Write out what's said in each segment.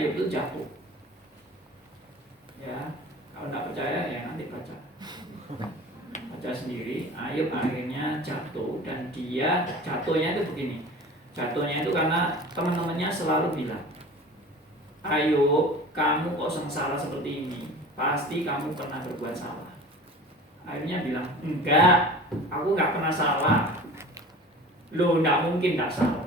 Ayub itu jatuh. Ya, kalau nggak percaya ya nanti baca sendiri. Ayub akhirnya jatuh, dan dia jatuhnya itu begini. Jatuhnya itu karena teman-temannya selalu bilang, Ayub, kamu kok sengsara seperti ini, pasti kamu pernah berbuat salah. Akhirnya bilang, enggak, aku nggak pernah salah. Loh, nggak mungkin nggak salah.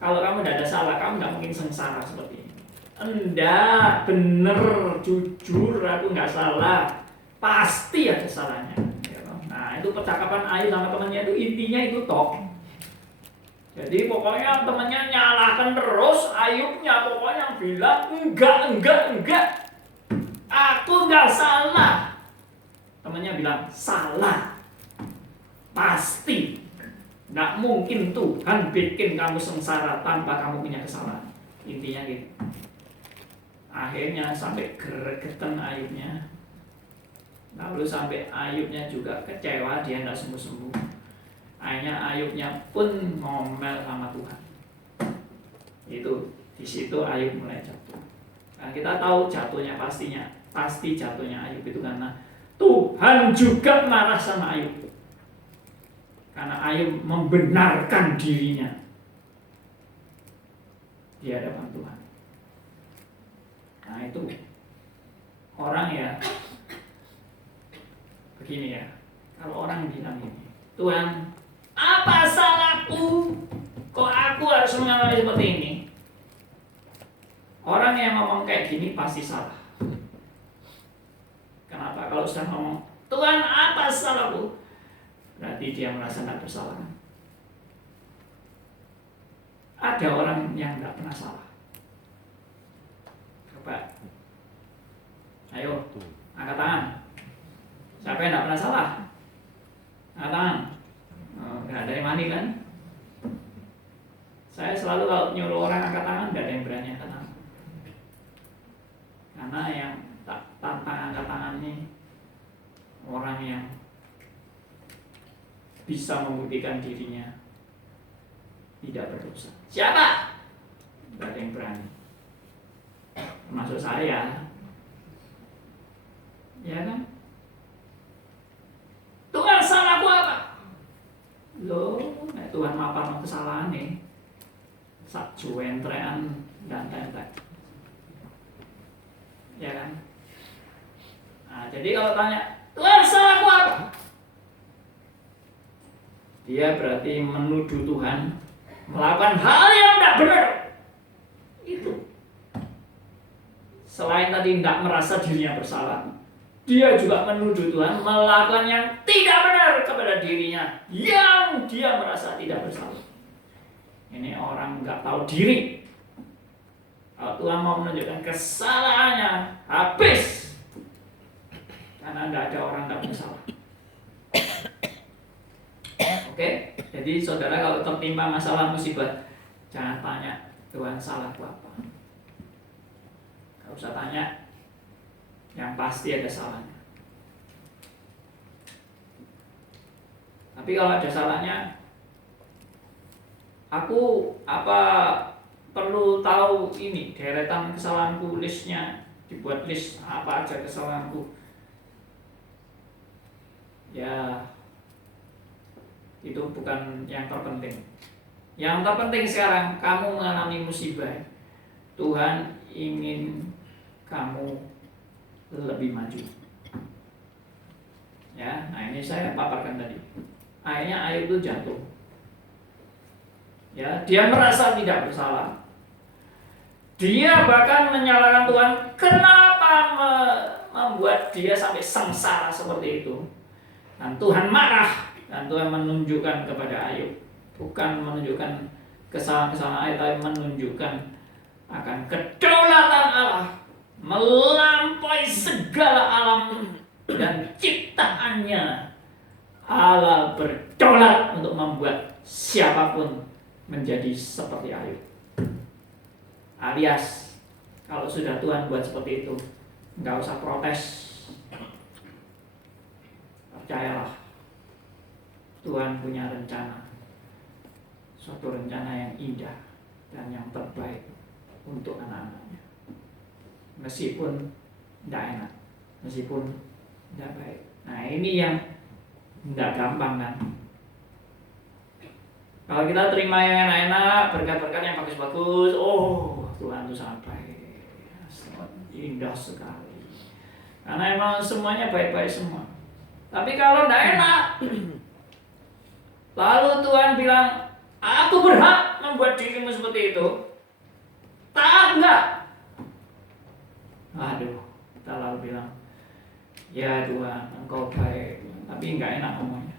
Kalau kamu tidak ada salah, kamu nggak mungkin sengsara seperti ini. Enggak, bener, jujur, aku nggak salah. Pasti ada salahnya. Nah, itu percakapan Ayub sama temannya itu intinya itu toh. Jadi pokoknya temannya nyalahkan terus, Ayubnya pokoknya bilang enggak, aku nggak salah. Temannya bilang salah, pasti, nggak mungkin Tuhan bikin kamu sengsara tanpa kamu punya kesalahan. Intinya gitu. Akhirnya sampai gregetan Ayubnya. Lalu sampai Ayubnya juga kecewa, dia nggak sembuh-sembuh. Akhirnya Ayubnya pun ngomel sama Tuhan. Itu di situ Ayub mulai jatuh. Nah, kita tahu jatuhnya pasti jatuhnya Ayub itu karena Tuhan juga marah sama Ayub. Karena Ayub membenarkan dirinya di hadapan Tuhan. Nah, itu orang ya begini ya. Kalau orang bilang ini, Tuhan, apa salahku? Kok aku harus mengalami seperti ini? Orang yang ngomong kayak gini pasti salah. Kenapa? Kalau sudah ngomong, Tuhan, apa salahku? Berarti dia merasa tidak bersalah. Ada orang yang tidak pernah salah. Coba, ayo, angkat tangan. Siapa yang tidak pernah salah? Angkat tangan. Nggak ada yang mani kan? Saya selalu kalau nyuruh orang angkat tangan, nggak ada yang berani angkat tangan. Karena yang tanpa angkat tangan ini orang yang bisa membuktikan dirinya tidak berdosa. Siapa? Tidak ada yang berani. Termasuk saya. Ya kan? Tuhan, salahku apa? Loh, Tuhan maafkan kesalahan nih. Sak juentrean dan tentek. Ya kan? Nah, jadi kalau tanya, Tuhan, salahku apa? Dia berarti menuduh Tuhan melakukan hal yang tidak benar. Itu. Selain tadi tidak merasa dirinya bersalah, dia juga menuduh Tuhan melakukan yang tidak benar kepada dirinya, yang dia merasa tidak bersalah. Ini orang nggak tahu diri. Kalau Tuhan mau menunjukkan kesalahannya, habis. Karena nggak ada orang nggak bersalah. Oke, jadi saudara kalau tertimpa masalah musibah, jangan tanya Tuhan salahku apa. Gak usah tanya, yang pasti ada salahnya. Tapi kalau ada salahnya, aku apa perlu tahu ini deretan kesalahanku, listnya, dibuat list apa aja kesalahanku. Ya, itu bukan yang terpenting. Yang terpenting sekarang kamu mengalami musibah, Tuhan ingin kamu lebih maju. Ya, nah ini saya paparkan tadi. Akhirnya Ayub itu jatuh. Ya, dia merasa tidak bersalah. Dia bahkan menyalahkan Tuhan. Kenapa membuat dia sampai sengsara seperti itu? Dan Tuhan marah. Dan Tuhan menunjukkan kepada Ayub, bukan menunjukkan kesalahan-kesalahan Ayub, tapi menunjukkan akan kedaulatan Allah melampaui segala alam dan ciptaannya. Allah berdaulat untuk membuat siapapun menjadi seperti Ayub. Alias, kalau sudah Tuhan buat seperti itu, nggak usah protes. Percayalah, Tuhan punya rencana, suatu rencana yang indah dan yang terbaik untuk anak-anaknya. meskipun tidak enak, meskipun tidak baik. Nah ini yang tidak gampang kan. Kalau kita terima yang enak-enak, berkat-berkat yang bagus-bagus, oh Tuhan itu sangat baik, sangat indah sekali. Karena emang semuanya baik-baik semua. Tapi kalau tidak enak, lalu Tuhan bilang, aku berhak membuat dirimu seperti itu. Taat enggak? Aduh, kita lalu bilang, ya Tuhan, Engkau baik. Tapi enggak enak ngomongnya.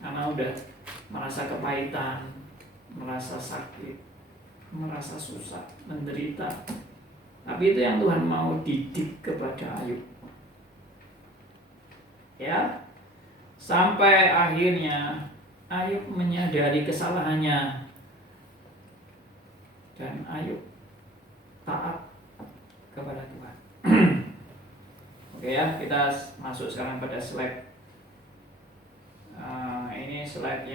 Karena udah merasa kepahitan, merasa sakit, merasa susah, menderita. Tapi itu yang Tuhan mau didik kepada Ayub. Ya, sampai akhirnya Ayub menyadari kesalahannya dan Ayub taat kepada Tuhan. Oke ya, kita masuk sekarang pada slide. Ini slide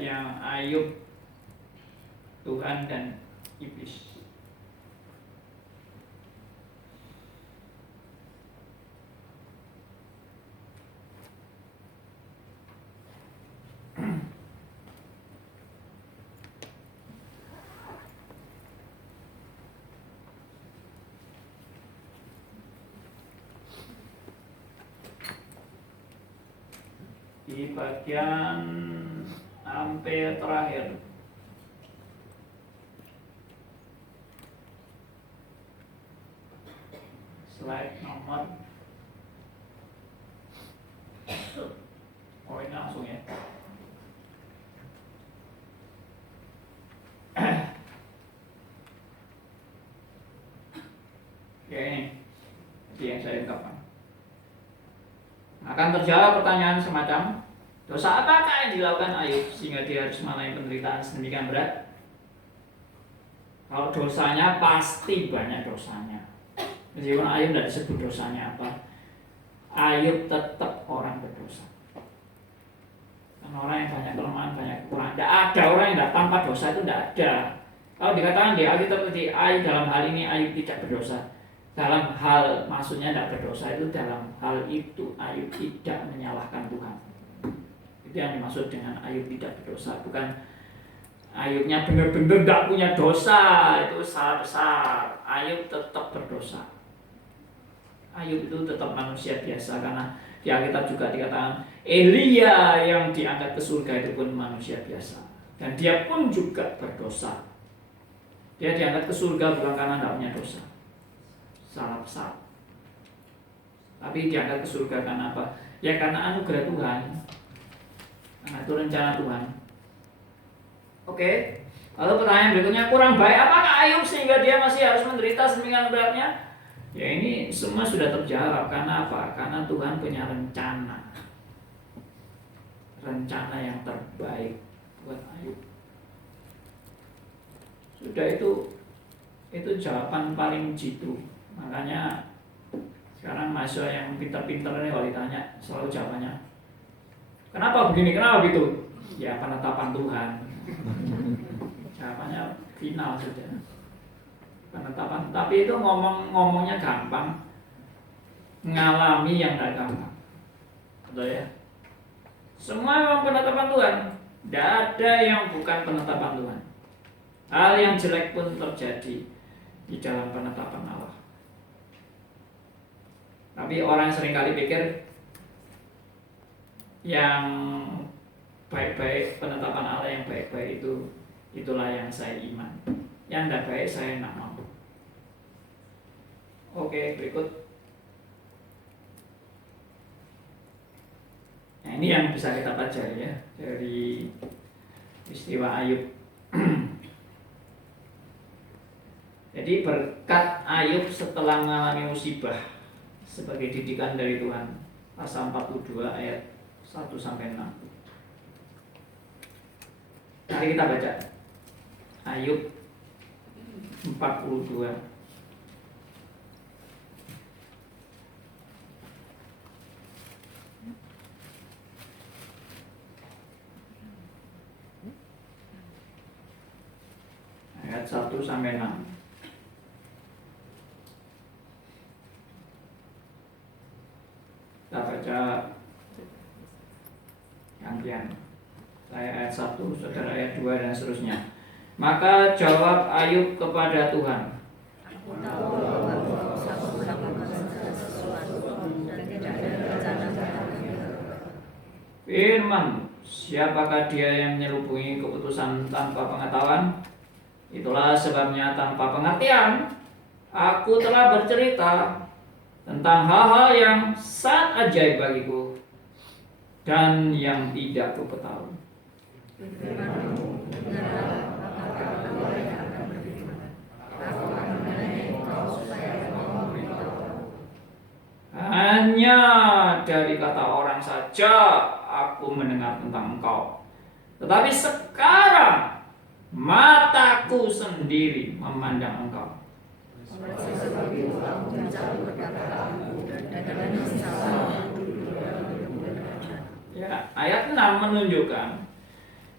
yang Ayub, Tuhan dan iblis. Di bagian hampir terakhir, slide nomor, oh ini langsung ya. Ya ini yang saya ungkapkan. Akan terjawab pertanyaan semacam, dosa apakah yang dilakukan Ayub sehingga dia harus mengalami penderitaan sedemikian berat? Kalau dosanya pasti banyak dosanya. Meskipun Ayub tidak disebut dosanya apa, Ayub tetap orang berdosa. Karena orang yang banyak kelemahan, banyak kekurangan. Tidak ada orang yang tidak tanpa dosa, itu tidak ada. Kalau dikatakan di Alkitab seperti Ayub, dalam hal ini Ayub tidak berdosa. Dalam hal, maksudnya tidak berdosa itu dalam hal itu Ayub tidak menyalahkan Tuhan. Itu yang dimaksud dengan Ayub tidak berdosa. Bukan Ayubnya benar-benar tidak punya dosa, itu salah besar. Ayub tetap berdosa. Ayub itu tetap manusia biasa, karena di Alkitab juga dikatakan Elia yang diangkat ke surga itu pun manusia biasa. Dan dia pun juga berdosa. Dia diangkat ke surga bukan karena tidak punya dosa, salah besar. Tapi diangkat ke surga karena apa? Ya karena anugerah Tuhan. Karena itu rencana Tuhan. Oke. Lalu pertanyaan berikutnya, kurang baik apakah Ayub sehingga dia masih harus menderita sedemikian beratnya? Ya ini semua sudah terjawab. Karena apa? Karena Tuhan punya rencana. Rencana yang terbaik buat Ayub. Sudah itu jawaban paling jitu. Makanya sekarang mahasiswa yang pintar-pintar ini kalau ditanya selalu jawabannya, kenapa begini, kenapa begitu? Ya penetapan Tuhan. Jawabannya final saja. Penetapan. Tapi itu ngomongnya gampang, ngalami yang tidak gampang. Betul ya? Semua memang penetapan Tuhan. Tidak ada yang bukan penetapan Tuhan. Hal yang jelek pun terjadi di dalam penetapan Allah. Tapi orang seringkali pikir yang baik-baik, penetapan Allah yang baik-baik itulah yang saya iman. Yang tidak baik saya tidak mau. Oke, berikut. Nah, ini yang bisa kita pelajari ya dari peristiwa Ayub. Jadi berkat Ayub setelah mengalami musibah sebagai didikan dari Tuhan. Pasal 42 ayat 1-6. Mari kita baca Ayub 42. 1 sampai 6. Kita baca gantian. Saya ayat 1, saudara ayat 2 dan seterusnya. Maka jawab Ayub kepada Tuhan, Aku tahu bahwa Engkau sanggup melakukan segala sesuatu dan tidak ada rencana terhadapnya. firman, siapakah dia yang menyelubungi keputusan tanpa pengetahuan? Itulah sebabnya tanpa pengertian aku telah bercerita tentang hal-hal yang sangat ajaib bagiku dan yang tidak ku ketahui. Firman-Mu, dengarlah, maka aku yang akan berfirman. Aku akan menanyai Engkau supaya Engkau memberitahu. Hanya dari kata orang saja aku mendengar tentang Engkau. Tetapi sekarang mataku sendiri memandang Engkau. Oleh sebab itu aku mencabut kata-kataku dan dengan salah aku berkata. Ya, ayat 6 menunjukkan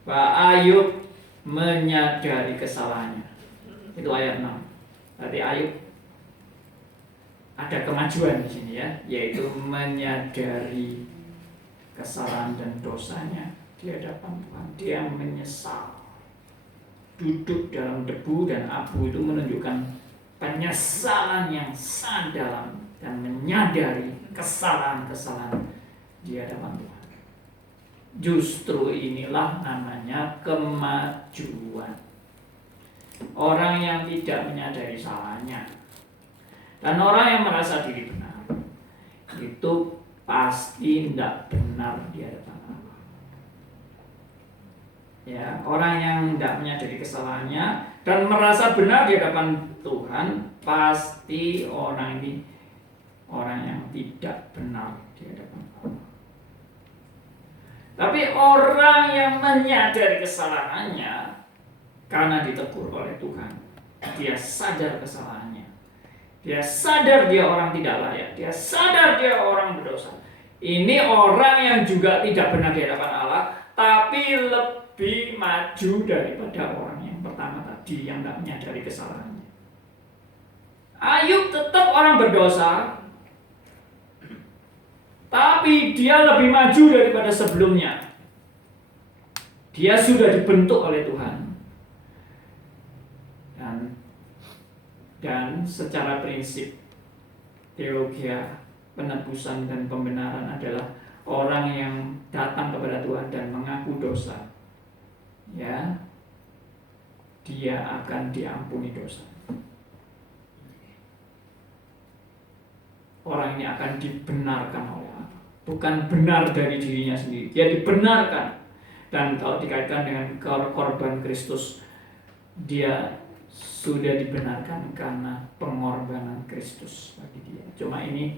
bahwa Ayub menyadari kesalahannya. Itu ayat 6. Berarti Ayub ada kemajuan di sini ya, yaitu menyadari kesalahan dan dosanya di hadapan Tuhan. Dia menyesal. Duduk dalam debu dan abu itu menunjukkan penyesalan yang sangat dalam dan menyadari kesalahan-kesalahan di hadapan Tuhan. Justru inilah namanya kemajuan. Orang yang tidak menyadari salahnya dan orang yang merasa diri benar itu pasti tidak benar di hadapan Allah. Ya, orang yang tidak menyadari kesalahannya dan merasa benar di hadapan Tuhan pasti orang ini orang yang tidak benar di hadapan Allah. Tapi orang yang menyadari kesalahannya karena ditegur oleh Tuhan, dia sadar kesalahannya, dia sadar dia orang tidak layak, dia sadar dia orang berdosa. Ini orang yang juga tidak benar di hadapan Allah, tapi lebih maju daripada orang yang pertama tadi yang tidak menyadari kesalahannya. Ayub tetap orang berdosa, tapi dia lebih maju daripada sebelumnya. Dia sudah dibentuk oleh Tuhan. Dan secara prinsip teologi penebusan dan pembenaran adalah orang yang datang kepada Tuhan dan mengaku dosa, ya, dia akan diampuni dosa. Orang ini akan dibenarkan oleh Allah, bukan benar dari dirinya sendiri, dia dibenarkan. Dan kalau dikaitkan dengan korban Kristus, dia sudah dibenarkan karena pengorbanan Kristus bagi dia. Cuma ini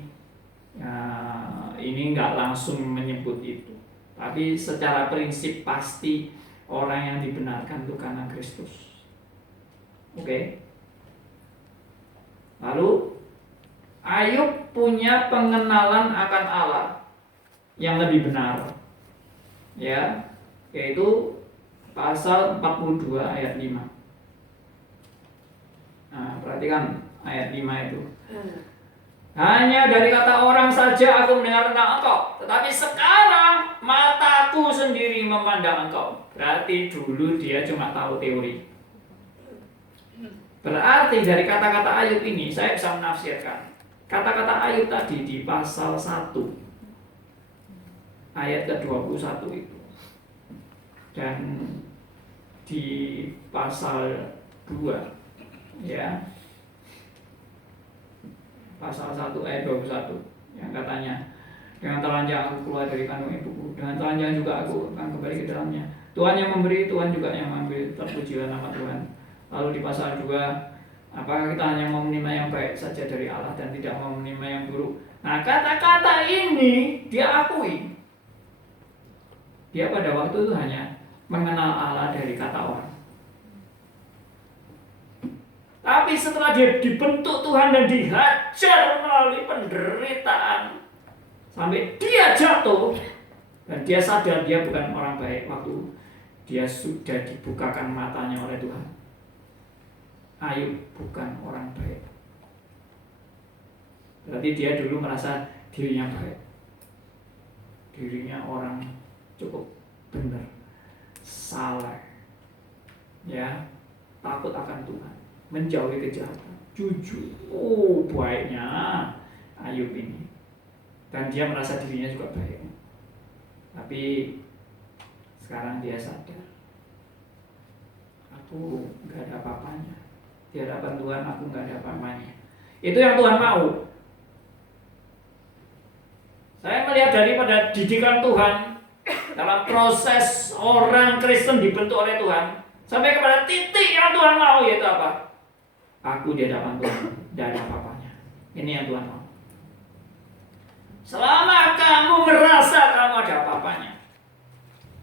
nggak langsung menyebut itu, tapi secara prinsip pasti orang yang dibenarkan itu karena Kristus. Oke. Lalu Ayub punya pengenalan akan Allah yang lebih benar, ya, yaitu pasal 42 ayat 5. Nah, perhatikan ayat 5 itu. Hanya dari kata orang saja aku mendengar tentang Engkau, tetapi sekarang mataku sendiri memandang Engkau. Berarti dulu dia cuma tahu teori. Berarti dari kata-kata Ayub ini saya bisa menafsirkan kata-kata Ayub tadi di pasal 1 ayat ke-21 itu, dan di pasal 2, ya, pasal 1 ayat 21 yang katanya, dengan telanjang aku keluar dari kandung ibuku, dengan telanjang juga aku akan kembali ke dalamnya. Tuhan yang memberi, Tuhan juga yang mengambil, terpujilah nama Tuhan. Lalu di pasal 2, apakah kita hanya mau menerima yang baik saja dari Allah dan tidak mau menerima yang buruk? Nah, kata-kata ini dia akui. Dia pada waktu itu hanya mengenal Allah dari kata orang. Tapi setelah dia dibentuk Tuhan dan dihajar melalui penderitaan sampai dia jatuh dan dia sadar dia bukan orang baik waktu dia sudah dibukakan matanya oleh Tuhan. Ayub bukan orang baik. Berarti dia dulu merasa dirinya baik, dirinya orang cukup benar, saleh, ya, takut akan Tuhan, menjauhi kejahatan, jujur. Oh, baiknya Ayub ini. Dan dia merasa dirinya juga baik. Tapi sekarang dia sadar, aku nggak ada apa-apanya. Di hadapan Tuhan aku nggak ada apa-apanya. Itu yang Tuhan mau. Saya melihat daripada didikan Tuhan dalam proses orang Kristen dibentuk oleh Tuhan sampai kepada titik yang Tuhan mau, yaitu apa? Aku di hadapan Tuhan tidak ada apa-apanya. Ini yang Tuhan mau. Selama kamu merasa kamu ada apa-apanya,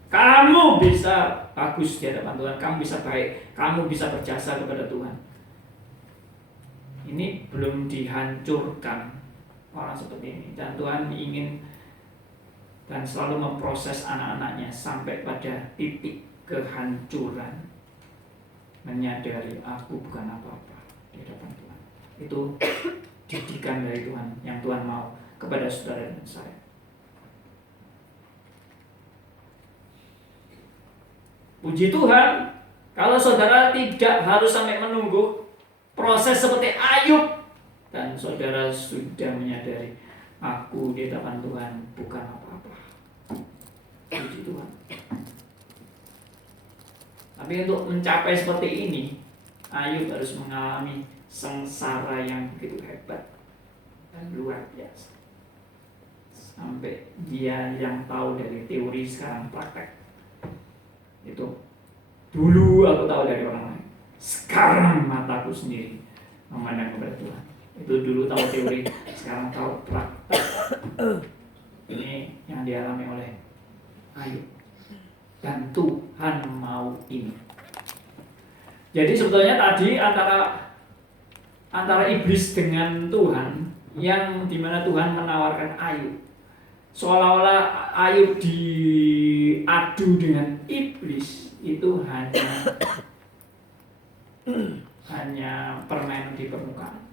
kamu bisa bagus di hadapan Tuhan, kamu bisa baik, kamu bisa berjasa kepada Tuhan. Ini belum dihancurkan orang seperti ini, dan Tuhan ingin dan selalu memproses anak-anaknya sampai pada titik kehancuran, menyadari aku bukan apa-apa di hadapan Tuhan. Itu didikan dari Tuhan yang Tuhan mau kepada saudara dan saya. Puji Tuhan, kalau saudara tidak harus sampai menunggu proses seperti Ayub, dan saudara sudah menyadari aku di hadapan Tuhan bukan apa-apa. Puji Tuhan. Tapi untuk mencapai seperti ini, Ayub harus mengalami sengsara yang begitu hebat dan luar biasa. Sampai dia yang tahu dari teori sekarang praktek. Itu dulu aku tahu dari orang lain, sekarang mataku sendiri memandang kepada Tuhan. Itu dulu tahu teori, sekarang tahu praktek. Ini yang dialami oleh Ayub, dan Tuhan mau ini. Jadi sebetulnya tadi antara iblis dengan Tuhan, yang dimana Tuhan menawarkan Ayub, seolah-olah Ayub diadu dengan iblis, itu hanya permainan di permukaan.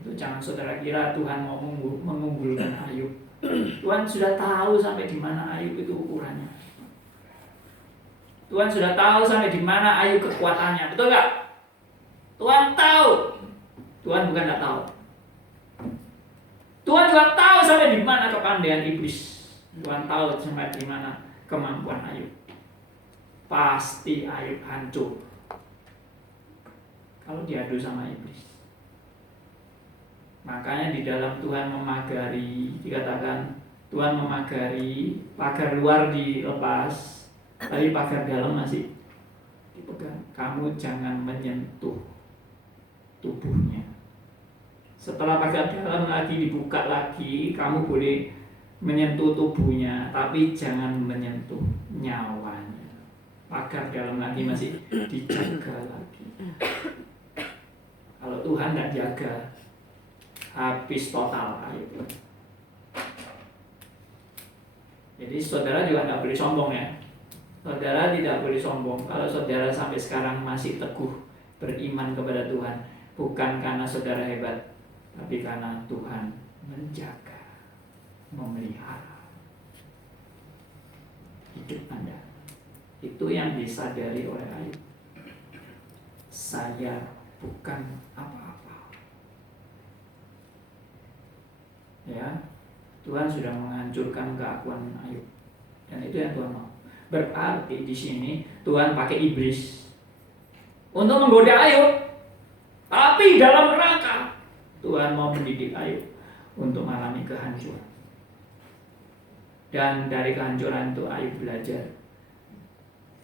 Itu jangan saudara kira Tuhan mau mengunggulkan Ayub. Tuhan sudah tahu sampai di mana Ayub itu ukurannya. Tuhan sudah tahu sampai di mana Ayub kekuatannya, betul nggak? Tuhan tahu. Tuhan bukan nggak tahu. Tuhan juga tahu sampai di mana kepandaian iblis. Tuhan tahu sampai di mana kemampuan Ayub. Pasti Ayub hancur kalau diadu sama iblis. Makanya di dalam Tuhan memagari, dikatakan Tuhan memagari, pagar luar dilepas, tapi pagar dalam masih dipegang. Kamu jangan menyentuh tubuhnya. Setelah pagar dalam lagi dibuka lagi, kamu boleh menyentuh tubuhnya, tapi jangan menyentuh nyawanya. Pagar dalam lagi masih dijaga lagi. Kalau Tuhan tidak jaga, habis total itu. Jadi saudara juga tidak boleh sombong ya. Saudara tidak boleh sombong. Kalau saudara sampai sekarang masih teguh beriman kepada Tuhan, bukan karena saudara hebat, tapi karena Tuhan menjaga, memelihara hidup Anda. Itu yang disadari oleh Ayub. Saya bukan apa-apa. Ya, Tuhan sudah menghancurkan keakuan Ayub, dan itu yang Tuhan mau. Berarti di sini Tuhan pakai iblis untuk menggoda Ayub, tapi dalam rangka Tuhan mau mendidik Ayub untuk mengalami kehancuran. Dan dari kehancuran itu Ayub belajar,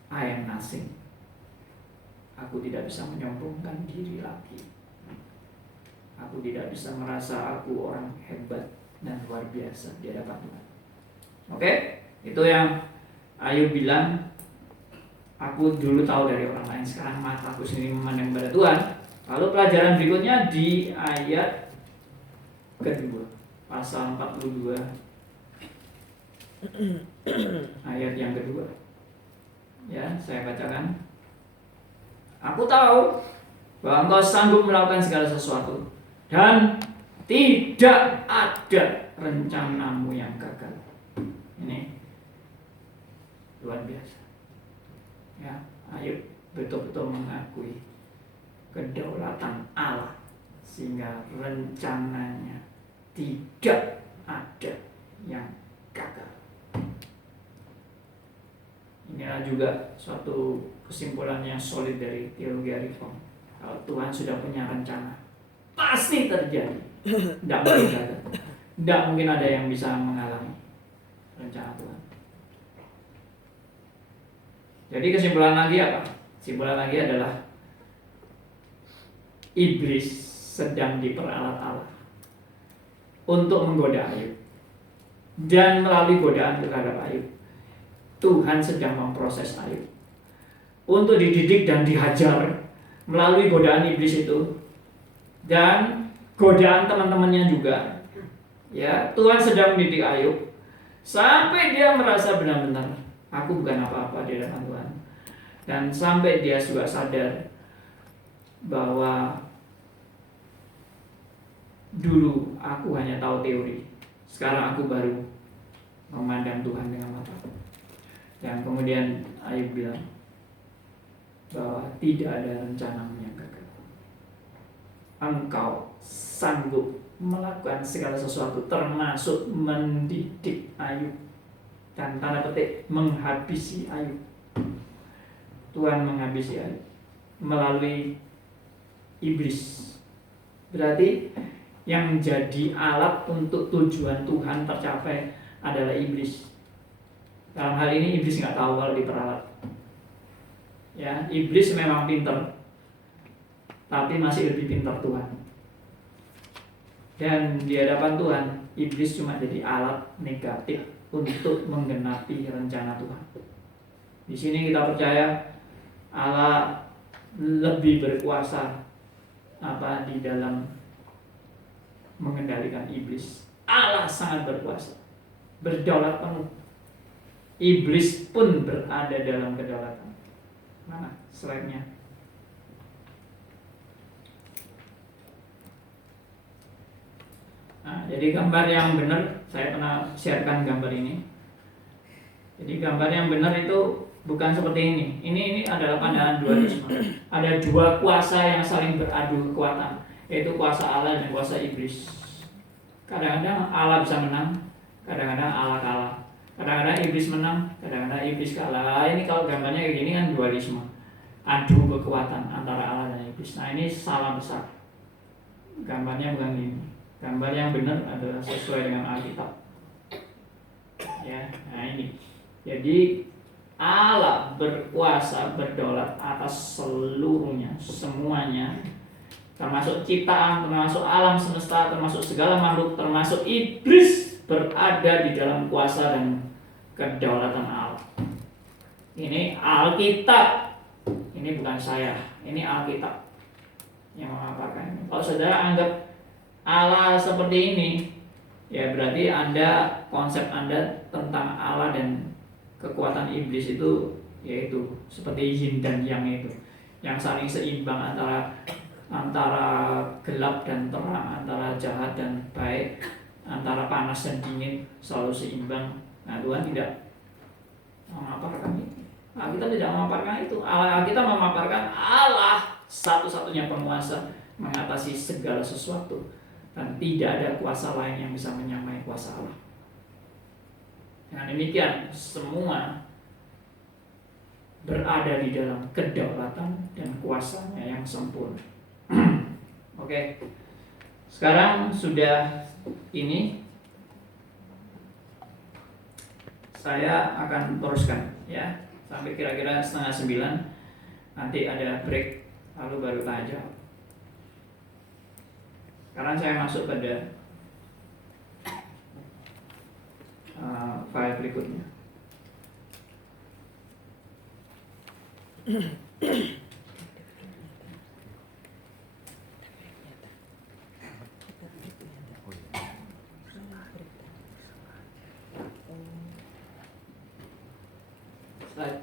I am nothing. Aku tidak bisa menyombongkan diri lagi. Aku tidak bisa merasa aku orang hebat dan luar biasa di hadapan Tuhan. Oke? Itu yang Ayub bilang, aku dulu tahu dari orang lain, sekarang mataku sendiri memandang kepada Tuhan. Lalu pelajaran berikutnya di ayat kedua, pasal 42, ayat yang kedua. Ya, saya bacakan. Aku tahu bahwa engkau sanggup melakukan segala sesuatu dan tidak ada rencanamu yang gagal. Ini luar biasa. Ya, Ayub betul-betul mengakui kedaulatan Allah sehingga rencananya tidak ada yang gagal. Inilah juga suatu kesimpulan yang solid dari teologi reform. Kalau Tuhan sudah punya rencana, pasti terjadi. Tidak mungkin gagal. Tidak mungkin ada yang bisa menghalangi rencana Tuhan. Jadi kesimpulan lagi apa? Kesimpulan lagi adalah iblis sedang diperalat Allah untuk menggoda Ayub. Dan melalui godaan terhadap Ayub, Tuhan sedang memproses Ayub untuk dididik dan dihajar melalui godaan iblis itu dan godaan teman-temannya juga. Ya, Tuhan sedang mendidik Ayub sampai dia merasa benar-benar aku bukan apa-apa di hadapan Tuhan, dan sampai dia juga sadar bahwa dulu aku hanya tahu teori, sekarang aku baru memandang Tuhan dengan mata. Dan kemudian Ayub bilang bahwa tidak ada rencanamu yang gagal. Engkau sanggup melakukan segala sesuatu, termasuk mendidik Ayub dan tanda petik menghabisi Ayub. Tuhan menghabisi Ayub melalui iblis. Berarti yang jadi alat untuk tujuan Tuhan tercapai adalah iblis. Dalam hal ini iblis nggak tahu kalau diperalat. Ya, iblis memang pintar, tapi masih lebih pintar Tuhan. Dan di hadapan Tuhan, iblis cuma jadi alat negatif untuk menggenapi rencana Tuhan. Di sini kita percaya Allah lebih berkuasa di dalam mengendalikan iblis. Allah sangat berkuasa, berdaulat penuh. Iblis pun berada dalam kedaulatan. Mana slide-nya? Nah, jadi gambar yang benar, saya pernah sharekan gambar ini. Jadi gambar yang benar itu bukan seperti ini. Ini adalah pandangan dualisme. Ada dua kuasa yang saling beradu kekuatan, yaitu kuasa Allah dan kuasa iblis. Kadang-kadang Allah bisa menang, kadang-kadang Allah kalah. Kadang-kadang iblis menang, kadang-kadang iblis kalah. Ini kalau gambarnya kayak gini kan dualisme, adu kekuatan antara Allah dan iblis. Nah, ini salah besar. Gambarnya bukan gini. Gambar yang benar adalah sesuai dengan Alkitab. Ya, nah ini. Jadi Allah berkuasa, berdaulat atas seluruhnya, semuanya, termasuk ciptaan, termasuk alam semesta, termasuk segala makhluk, termasuk iblis berada di dalam kuasa dan kedaulatan Allah. Ini Alkitab. Ini bukan saya, ini Alkitab yang memaparkan ini. Kalau saudara anggap Allah seperti ini, ya berarti konsep Anda tentang Allah dan kekuatan iblis itu yaitu seperti yin dan yang itu, yang saling seimbang antara gelap dan terang, antara jahat dan baik, antara panas dan dingin, selalu seimbang. Nah, Tuhan tidak memaparkan itu. Kita tidak memaparkan itu. Kita memaparkan Allah satu-satunya penguasa mengatasi segala sesuatu, dan tidak ada kuasa lain yang bisa menyamai kuasa Allah. Dengan demikian, semua berada di dalam kedaulatan dan kuasanya yang sempurna. Oke. Sekarang sudah ini, saya akan teruskan ya sampai kira-kira 8:30. Nanti ada break, lalu baru tanya jawab. Sekarang saya masuk pada file berikutnya. Slide.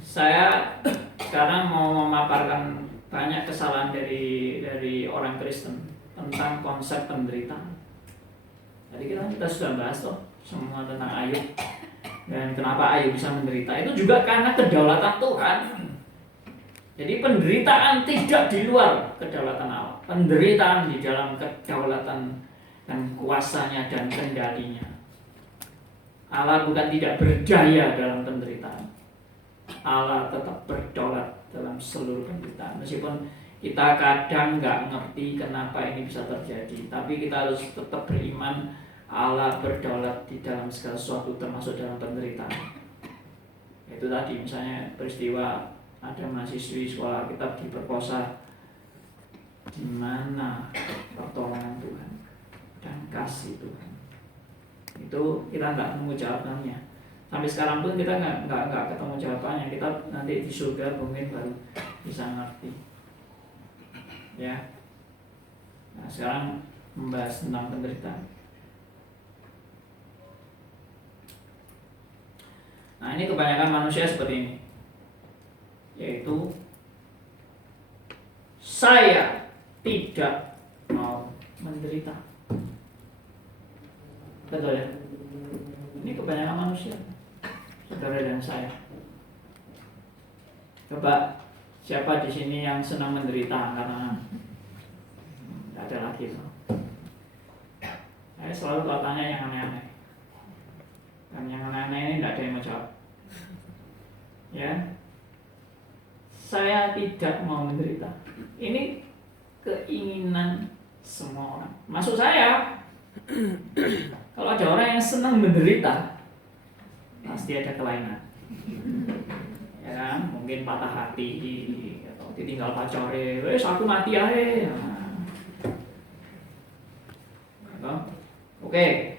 Saya sekarang mau memaparkan banyak kesalahan dari orang Kristen tentang konsep penderitaan. Jadi kita sudah bahas tuh semua tentang Ayub dan kenapa Ayub bisa menderita. Itu juga karena kedaulatan Tuhan. Jadi penderitaan tidak di luar kedaulatan Allah. Penderitaan di dalam kedaulatan dan kuasanya dan kendalinya. Allah bukan tidak berdaya dalam penderitaan. Allah tetap berdaulat dalam seluruh penderitaan. Meskipun kita kadang nggak ngerti kenapa ini bisa terjadi, tapi kita harus tetap beriman Allah berdaulat di dalam segala sesuatu, termasuk dalam penderitaan. Itu tadi misalnya peristiwa ada mahasiswi sekolah kita diperkosa, di mana pertolongan Tuhan dan kasih Tuhan. Itu kita nggak nemu jawabannya. Sampai sekarang pun kita nggak ketemu jawabannya. Kita nanti di surga mungkin baru bisa ngerti. Ya. Nah, sekarang membahas tentang penderitaan. Nah, ini kebanyakan manusia seperti ini. Yaitu saya tidak mau menderita. Betul ya? Ini kebanyakan manusia, saudara dan saya. Coba siapa di sini yang senang menderita karena tidak ada lagi. Saya selalu kalau tanya yang aneh-aneh. Dan yang aneh-aneh ini tidak ada yang mau jawab. Ya, saya tidak mau menderita. Ini keinginan semua orang. Maksud saya, kalau ada orang yang senang menderita, pasti ada kelainan. Ya kan? Mungkin patah hati atau ditinggal pacare, wes aku mati aja. Nah. Oke.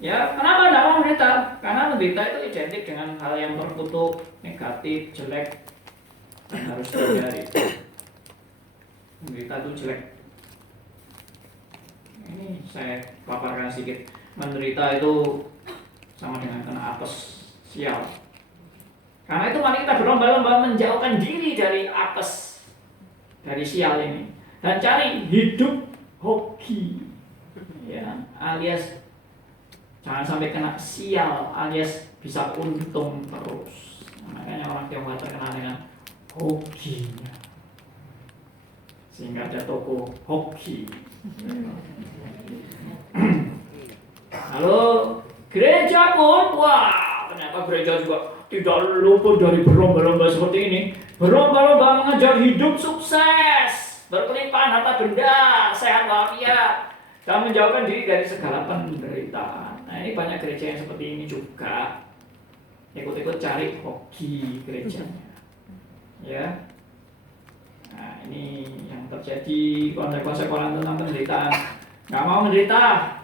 Ya, kenapa tidak mau menderita? Karena menderita itu identik dengan hal yang terkutuk, negatif, jelek, dan harus dihindari. Menderita itu jelek. Ini saya paparkan sedikit. Menderita itu sama dengan kena apes, sial. Karena itu mari kita berlomba-lomba menjauhkan diri dari apes, dari sial ini, dan cari hidup hoki, ya, alias jangan sampai kena sial, alias bisa untung terus. Makanya orang Tionghoa terkenal dengan hokinya. Sehingga ada toko hoki. Lalu gereja pun, wah, ternyata gereja juga tidak luput dari berlomba-lomba seperti ini. Berlomba-lomba mengejar hidup sukses, berkelimpahan harta benda, sehat walafiat, dan menjauhkan diri dari segala penderitaan. Nah, ini banyak gereja yang seperti ini juga. Ikut-ikut cari hoki gerejanya. Ya. Nah, ini yang terjadi konsep-konsep orang tentang penderitaan. Nggak mau menderita.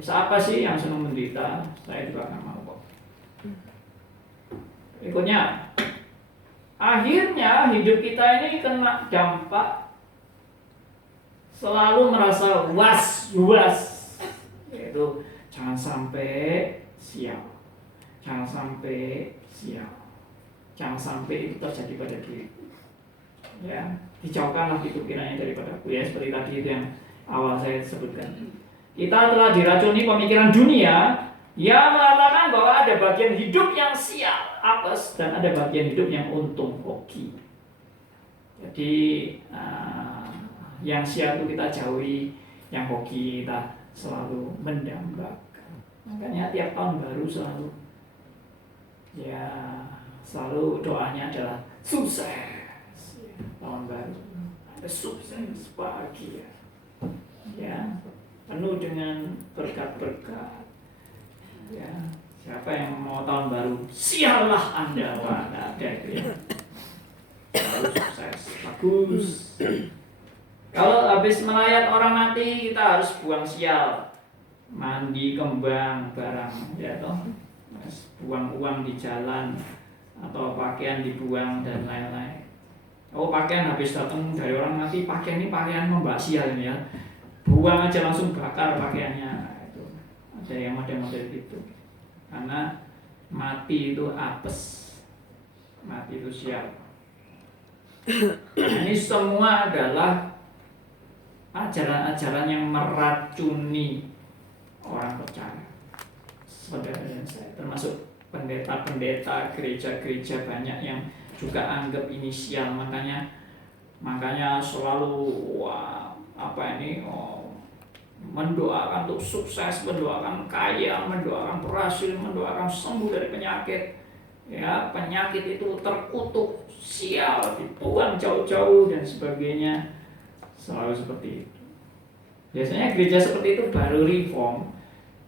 Siapa sih yang senang menderita? Saya juga nggak mau kok. Berikutnya, akhirnya hidup kita ini kena dampak selalu merasa was-was, yaitu jangan sampai sial, jangan sampai sial, jangan sampai itu terjadi pada diriku. Ya, dijauhkanlah itu kiranya daripadaku, ya, seperti tadi itu yang awal saya sebutkan. Kita telah diracuni pemikiran dunia yang mengatakan bahwa ada bagian hidup yang sial, apes, dan ada bagian hidup yang untung, hoki. Jadi yang sial itu kita jauhi, yang hoki kita selalu mendambakan. Makanya tiap tahun baru selalu doanya adalah sukses. Tahun baru ada sukses, bahagia, ya, penuh dengan berkat-berkat. Ya, siapa yang mau tahun baru, sialah Anda, wah, ada itu ya. Selalu sukses, bagus. Kalau habis melayat orang mati, kita harus buang sial, mandi kembang barang, ya toh, buang uang di jalan atau pakaian dibuang dan lain-lain. Oh, pakaian habis datang dari orang mati, pakaian ini pakaian membawa sial ini ya, buang aja langsung bakar pakaiannya. Itu dari yang model-model gitu. Karena mati itu apes, mati itu sial. Nah, ini semua adalah ajaran-ajaran yang meracuni orang percaya. Saudara dan saya, termasuk pendeta-pendeta gereja-gereja banyak yang juga anggap ini sial, makanya selalu mendoakan untuk sukses, mendoakan kaya, mendoakan berhasil, mendoakan sembuh dari penyakit. Ya, penyakit itu terkutuk, sial, dibuang jauh-jauh dan sebagainya. Selalu seperti itu. Biasanya gereja seperti itu baru reform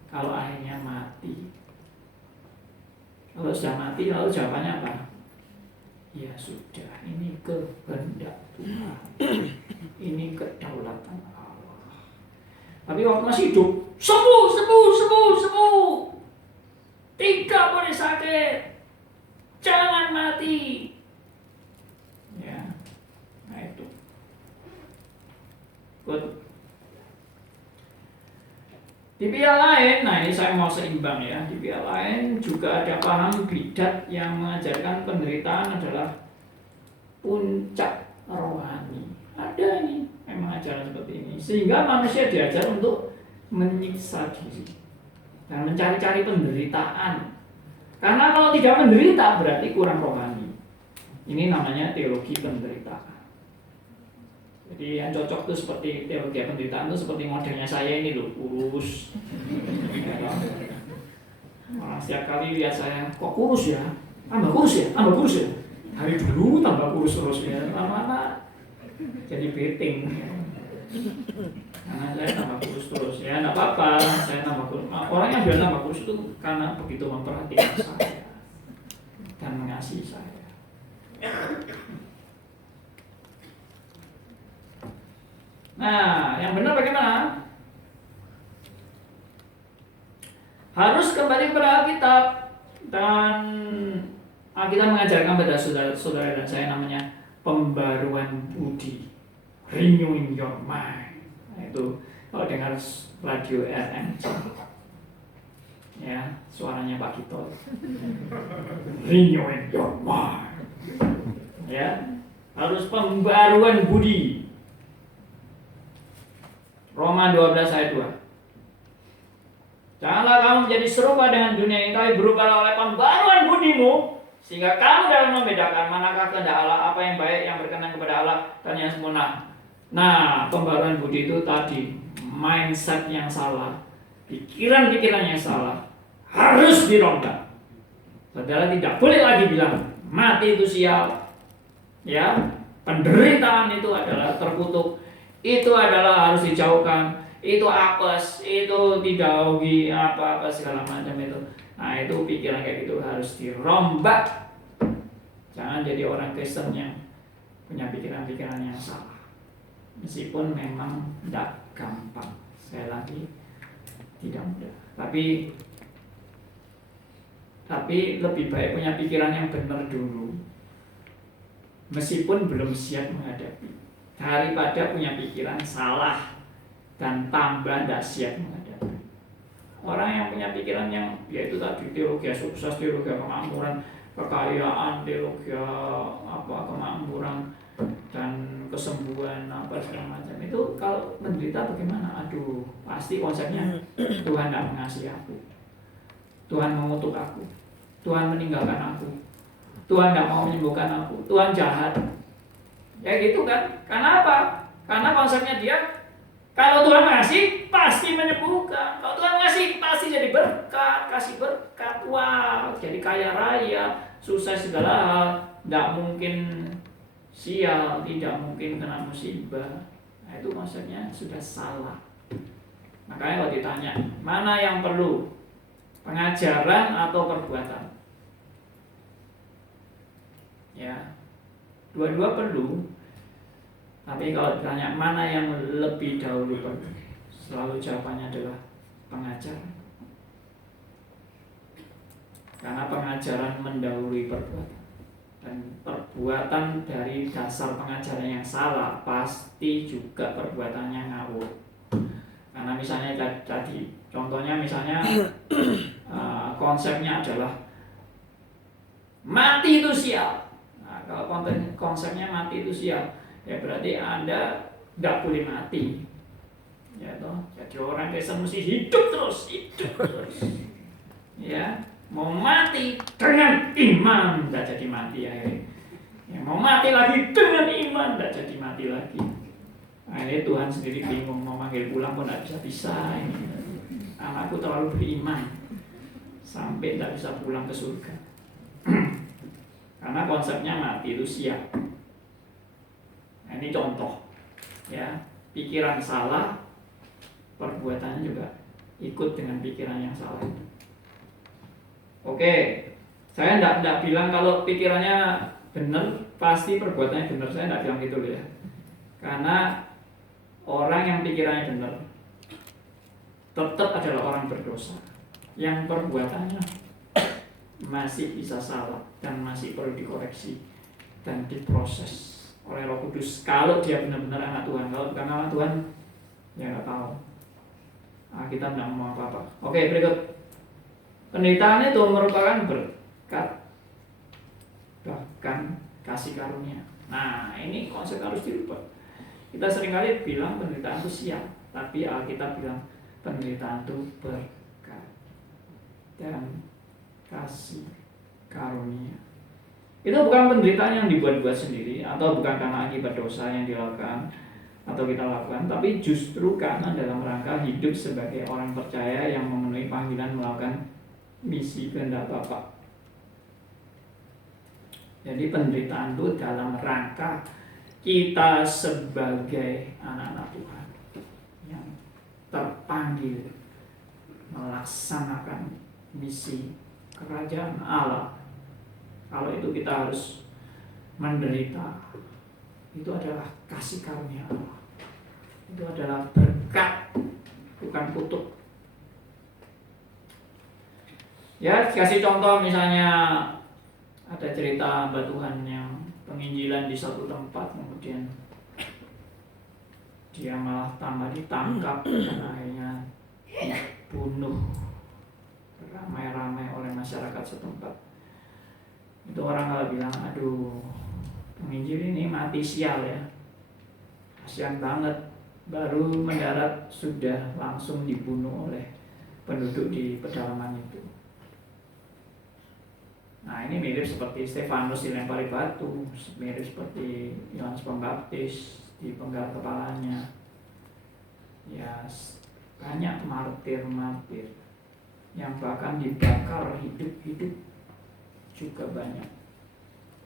kalau akhirnya mati. Kalau sudah mati, lalu jawabannya apa? Ya sudah, ini kehendak Tuhan, ini kedaulatan Allah. Tapi waktu masih hidup, sembuh, tidak boleh sakit, jangan mati. Ya, nah itu. Good. Di pihak lain, nah ini saya mau seimbang ya. Di pihak lain juga ada paham bidat yang mengajarkan penderitaan adalah puncak rohani. Ada ini memang ajaran seperti ini, sehingga manusia diajar untuk menyiksa diri dan mencari-cari penderitaan. Karena kalau tidak menderita berarti kurang rohani. Ini namanya teologi penderitaan. Jadi yang cocok tuh seperti teologi penderitaan tuh seperti modelnya saya ini loh, kurus. Orang setiap kali lihat saya, kok kurus ya? Tambah kurus ya? Hari dulu tambah kurus terus ya, lama-lama jadi beting. Karena saya tambah kurus terus ya, nggak apa-apa, saya tambah kurus. Orang yang bilang tambah kurus itu karena begitu memperhatikan saya dan mengasihi saya. Nah, yang benar bagaimana? Harus kembali kepada Alkitab, dan Alkitab mengajarkan pada saudara-saudara dan saya namanya pembaruan budi, renewing your mind. Nah, itu kalau dengar radio RMC, ya suaranya Pak Kito, renewing your mind, ya harus pembaruan budi. Roma 12 ayat 2. Janganlah kamu menjadi serupa dengan dunia ini, tapi berubahlah oleh pembaruan budimu, sehingga kamu dapat membedakan manakah kehendak Allah, apa yang baik, yang berkenan kepada Allah, dan yang sempurna. Nah, pembaruan budi itu tadi mindset yang salah, pikiran-pikiran yang salah harus dirombak. Saudara tidak boleh lagi bilang mati itu sial, ya, penderitaan itu adalah terkutuk, itu adalah harus dijauhkan, itu apes, itu tidak hobi, apa-apa segala macam itu. Nah, itu pikiran kayak gitu harus dirombak. Jangan jadi orang Kristen yang punya pikiran-pikiran yang salah. Meskipun memang tidak gampang, saya lagi tidak mudah. Tapi lebih baik punya pikiran yang benar dulu, meskipun belum siap menghadapi, daripada punya pikiran salah dan tambah tidak siap menghadapi. Orang yang punya pikiran yang yaitu tadi teologi sukses, teologi kemakmuran, kekayaan, teologi kemakmuran dan kesembuhan apa segala macam, itu kalau menderita bagaimana? Aduh, pasti konsepnya Tuhan tidak mengasihi aku, Tuhan mengutuk aku, Tuhan meninggalkan aku, Tuhan tidak mau menyembuhkan aku, Tuhan jahat. Ya gitu kan? Karena apa? Karena konsepnya dia, kalau Tuhan ngasih pasti menyembuhkan, kalau Tuhan ngasih pasti jadi berkat, kasih berkat, wah jadi kaya raya, sukses segala hal, tidak mungkin sial, tidak mungkin kena musibah. Nah, itu konsepnya sudah salah. Makanya kalau ditanya mana yang perlu, pengajaran atau perbuatan, ya dua-dua perlu. Tapi kalau ditanya mana yang lebih dahulu perlu, selalu jawabannya adalah pengajaran. Karena pengajaran mendahului perbuatan, dan perbuatan dari dasar pengajaran yang salah pasti juga perbuatannya ngawur. Karena misalnya tadi Contohnya misalnya konsepnya adalah mati itu sial. Nah, kalau konsepnya mati itu sial, ya berarti Anda nggak boleh mati. Ya toh, jadi orang Kristen mesti hidup terus. Ya, mau mati dengan iman, nggak jadi mati akhirnya. Ya, mau mati lagi dengan iman, nggak jadi mati lagi. Akhirnya Tuhan sendiri bingung, mau manggil pulang pun nggak bisa. Ini anakku terlalu beriman sampai nggak bisa pulang ke surga. Karena konsepnya mati itu siap. Nah, ini contoh, ya, pikiran salah, perbuatannya juga ikut dengan pikiran yang salah. Oke, saya tidak bilang kalau pikirannya benar pasti perbuatannya benar, saya tidak bilang gitu loh ya. Karena orang yang pikirannya benar tetap adalah orang berdosa, yang perbuatannya masih bisa salah dan masih perlu dikoreksi dan diproses oleh Roh Kudus. Kalau dia benar-benar anak Tuhan, kalau bukan anak Tuhan, ya nggak tahu. Kita tidak mau apa-apa. Oke, berikut. Penderitaan itu merupakan berkat, bahkan kasih karunia. Nah, ini konsep harus dirubah. Kita seringkali bilang penderitaan itu sial, tapi Alkitab bilang penderitaan itu berkat dan kasih karunia. Itu bukan penderitaan yang dibuat-buat sendiri, atau bukan karena akibat dosa yang dilakukan atau kita lakukan, tapi justru karena dalam rangka hidup sebagai orang percaya yang memenuhi panggilan melakukan misi kehendak Bapa. Jadi penderitaan itu dalam rangka kita sebagai anak-anak Tuhan yang terpanggil melaksanakan misi kerajaan Allah. Kalau itu kita harus menderita, itu adalah kasih karunia Allah. Itu adalah berkat, bukan kutuk. Ya, kasih contoh misalnya ada cerita hamba Tuhan yang penginjilan di satu tempat, kemudian dia malah tambah ditangkap dan akhirnya dibunuh ramai-ramai oleh masyarakat setempat. Itu orang kalau bilang, aduh, penginjil ini mati sial ya, kasihan banget, baru mendarat sudah langsung dibunuh oleh penduduk di pedalaman itu. Nah, ini mirip seperti Stefanus dilempari batu, mirip seperti Yohanes Pembaptis dipenggal kepalanya. Ya, banyak martir-martir yang bahkan dibakar hidup-hidup juga banyak.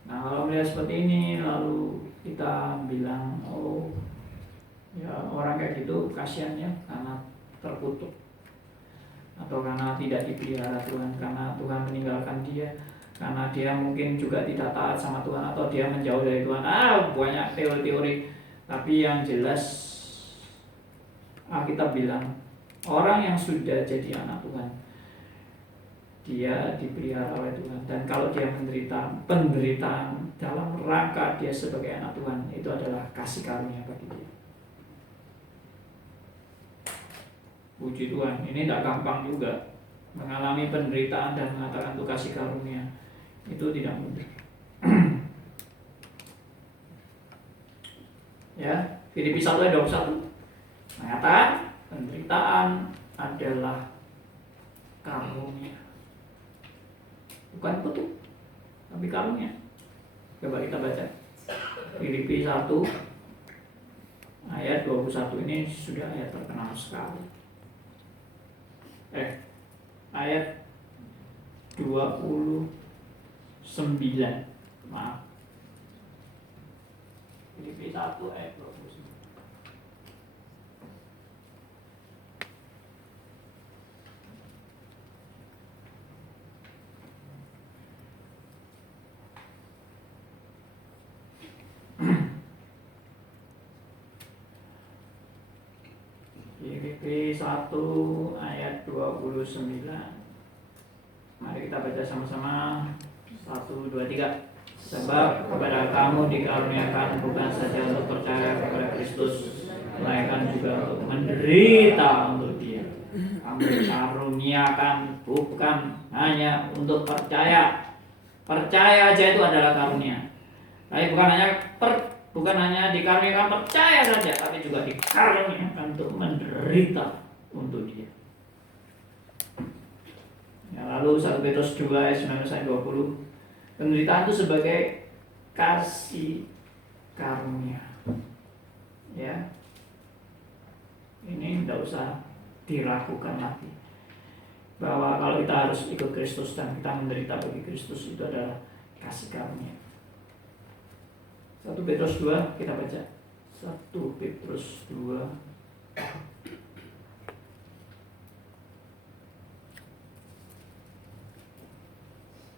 Nah, kalau melihat seperti ini lalu kita bilang, oh ya, orang kayak gitu kasihan ya, karena terkutuk atau karena tidak dipelihara Tuhan, karena Tuhan meninggalkan dia, karena dia mungkin juga tidak taat sama Tuhan atau dia menjauh dari Tuhan. Banyak teori-teori. Tapi yang jelas kita bilang orang yang sudah jadi anak Tuhan, dia dipelihara oleh Tuhan. Dan kalau dia menderita penderitaan dalam rangka dia sebagai anak Tuhan, itu adalah kasih karunia bagi dia. Puji Tuhan, ini tidak gampang juga. Mengalami penderitaan dan mengatakan itu kasih karunia, itu tidak mudah. Ya, Filipi 1 ayat 21 mengatakan penderitaan adalah karunia, bukan kutuk, tapi karunia. Coba kita baca Filipi 1 ayat 21. Ini sudah ayat terkenal sekali. Ayat 29. Maaf. Filipi 1 ayat 29. Filipi 1 ayat 29. Mari kita baca sama-sama. 1, 2, 3. Sebab kepada kamu dikaruniakan bukan saja untuk percaya kepada Kristus, melainkan juga untuk menderita untuk Dia. Kamu kamu karuniakan bukan hanya untuk percaya. Percaya aja itu adalah karunia. Tapi bukan hanya dikaruniakan percaya saja, tapi juga dikaruniakan untuk menderita untuk Dia. Ya, lalu 1 Petrus 2 ayat 19 sampai 20, penderitaan itu sebagai kasih karunia. Ya, ini tidak usah diragukan lagi bahwa kalau kita harus ikut Kristus dan kita menderita bagi Kristus, itu adalah kasih karunia. 1 Petrus 2 kita baca. 1 Petrus 2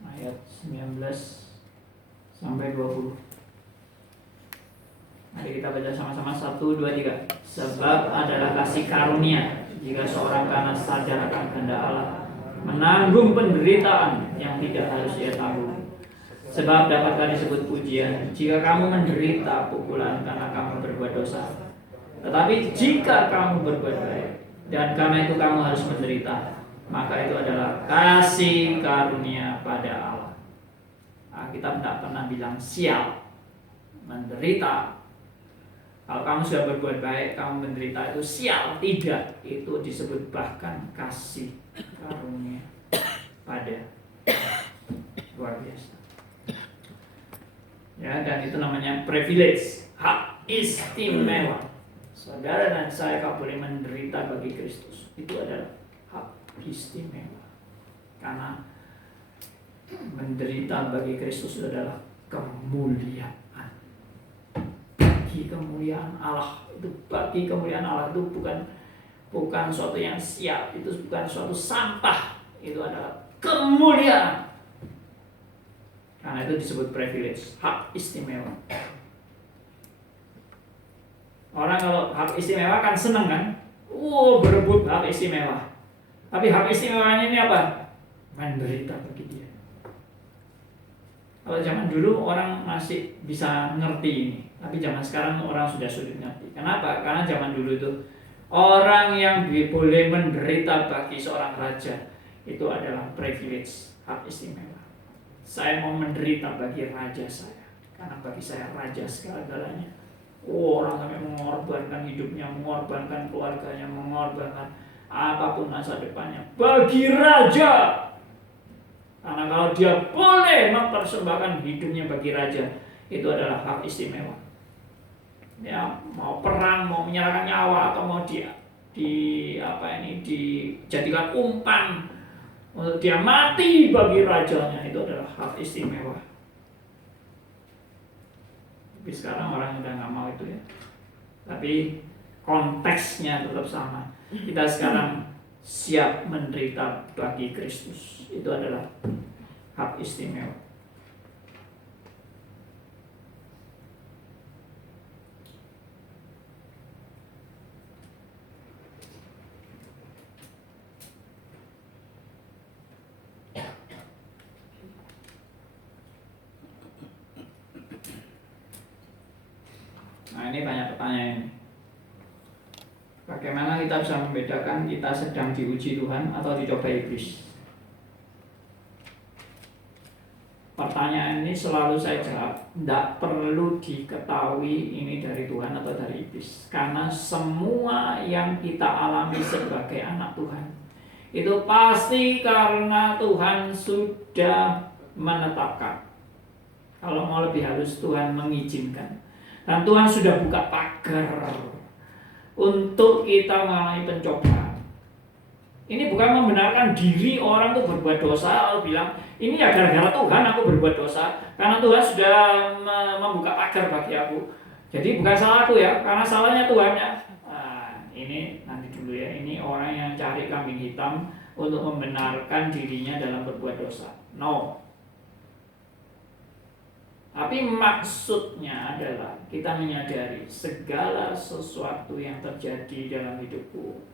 ayat 19 sampai 20. Mari kita baca sama-sama. 1, 2, 3. Sebab adalah kasih karunia jika seorang karena sadar akan kehendak Allah menanggung penderitaan yang tidak harus ia tanggung. Sebab dapatkah disebut pujian jika kamu menderita pukulan karena kamu berbuat dosa. Tetapi jika kamu berbuat baik dan karena itu kamu harus menderita, maka itu adalah kasih karunia pada Allah. Kita tidak pernah bilang sial menderita. Kalau kamu sudah berbuat baik, kamu menderita itu sial. Tidak, itu disebut bahkan kasih karunia pada. Luar biasa. Ya, dan itu namanya privilege, hak istimewa. Saudara dan saya kalau boleh menderita bagi Kristus, itu adalah hak istimewa. Karena menderita bagi Kristus adalah kemuliaan. Bagi kemuliaan Allah itu, bagi kemuliaan Allah itu bukan suatu yang sial, itu bukan suatu sampah, itu adalah kemuliaan. Karena itu disebut privilege, hak istimewa. Orang kalau hak istimewa kan seneng kan, berebut hak istimewa. Tapi hak istimewanya ini apa? Menderita bagi dia. Kalau zaman dulu orang masih bisa ngerti ini, tapi zaman sekarang orang sudah sulit ngerti. Kenapa? Karena zaman dulu itu orang yang boleh menderita bagi seorang raja itu adalah privilege, hak istimewa. Saya mau menderita bagi raja saya, karena bagi saya raja segala-galanya. Orang sampai mengorbankan hidupnya, mengorbankan keluarganya, mengorbankan apapun masa depannya bagi raja. Karena kalau dia boleh mempersembahkan hidupnya bagi raja, itu adalah hak istimewa. Ya, mau perang, mau menyerahkan nyawa, atau mau dijadikan umpan untuk dia mati bagi rajanya, itu adalah hak istimewa. Tapi sekarang orang udah nggak mau itu ya. Tapi konteksnya tetap sama. Kita sekarang siap menderita bagi Kristus. Itu adalah hak istimewa. Nah, ini banyak pertanyaan. Bagaimana kita bisa membedakan kita sedang diuji Tuhan atau dicoba iblis? Pertanyaan ini selalu saya jawab, tidak perlu diketahui ini dari Tuhan atau dari iblis. Karena semua yang kita alami sebagai anak Tuhan, itu pasti karena Tuhan sudah menetapkan. Kalau mau lebih halus, Tuhan mengizinkan. Dan Tuhan sudah buka pagar untuk kita mengalami pencobaan. Ini bukan membenarkan diri orang itu berbuat dosa, lalu bilang, ini ya gara-gara Tuhan aku berbuat dosa, karena Tuhan sudah membuka pagar bagi aku. Jadi bukan salah aku ya, karena salahnya Tuhan ya. Nah, ini nanti dulu ya, ini orang yang cari kambing hitam untuk membenarkan dirinya dalam berbuat dosa. No. Tapi maksudnya adalah kita menyadari segala sesuatu yang terjadi dalam hidupku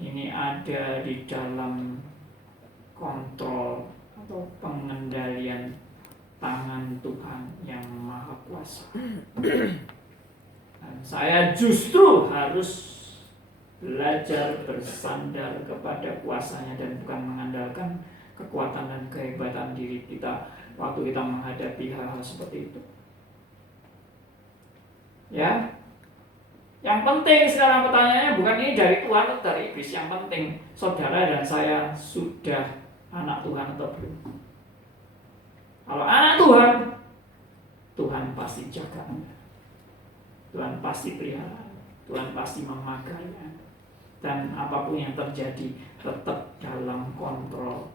ini ada di dalam kontrol atau pengendalian tangan Tuhan yang Maha Kuasa. Dan saya justru harus belajar bersandar kepada kuasanya dan bukan mengandalkan kekuatan dan kehebatan diri kita waktu kita menghadapi hal-hal seperti itu. Ya, yang penting sekarang pertanyaannya bukan ini dari Tuhan atau dari iblis. Yang penting saudara dan saya sudah anak Tuhan atau belum. Kalau anak Tuhan, Tuhan pasti jaga Anda. Tuhan pasti pelihara, Tuhan pasti memakai Anda. Dan apapun yang terjadi tetap dalam kontrol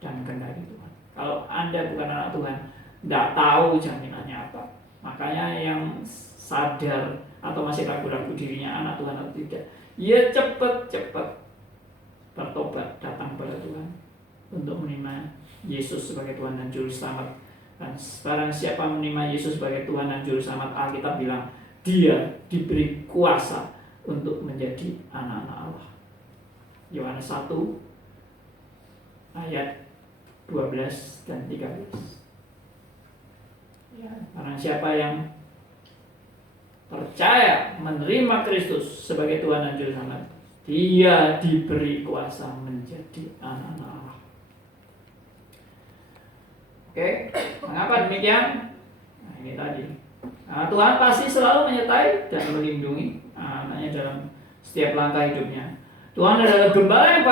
dan kendali Tuhan. Kalau Anda bukan anak Tuhan, tidak tahu jaminannya apa. Makanya yang sadar atau masih ragu-ragu dirinya anak Tuhan atau tidak, ya cepat-cepat bertobat, datang kepada Tuhan untuk menerima Yesus sebagai Tuhan dan Juru Selamat. Dan sekarang siapa menerima Yesus sebagai Tuhan dan Juru Selamat, Alkitab bilang dia diberi kuasa untuk menjadi anak-anak Allah. Yohanes 1 ayat 12 dan 13. Ya, barang siapa yang percaya menerima Kristus sebagai Tuhan dan Juru Selamat, dia diberi kuasa menjadi anak-anak Allah. Oke, mengapa demikian? Nah, ini tadi. Nah, Tuhan pasti selalu menyertai dan melindungi anaknya dalam setiap langkah hidupnya. Tuhan adalah gembala yang baik.